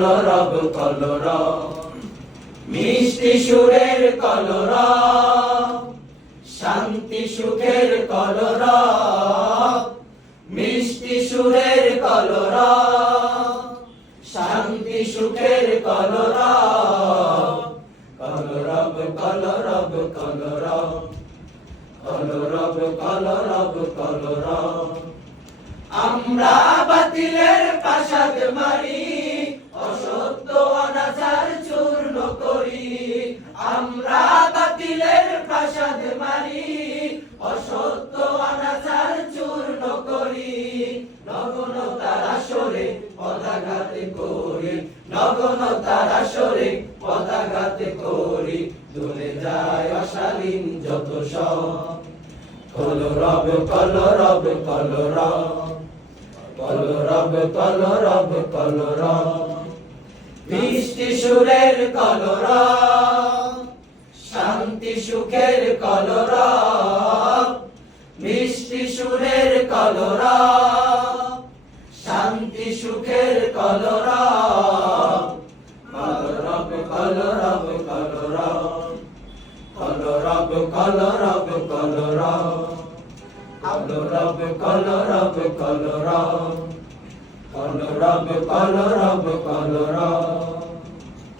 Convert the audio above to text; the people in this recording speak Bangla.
রব কলর মিষ্টি সুরের কলর শান্তি সুখের কলর মিষ্টি সুরের কলর শান্তি সুখের কলর কলরব কলরব কলর কলরব কলরব কলর আমরা বাতিলের পাশাদ মারি পদাঘাতে করি তারা পদাঘাতে করি, দূরে যায় অশালীন যত সব। কল রব কল রব কল রব। কল রব কল রব কল রব। মিষ্টি সুরের কল শান্তি সুখের কল মিষ্টি সুরের কল শান্তি, সুখের কলরব। কলরব কলরব কলরব। কলরব কলরব কলরব। কলরব কলরব কলরব কলরব। কলরব কলরব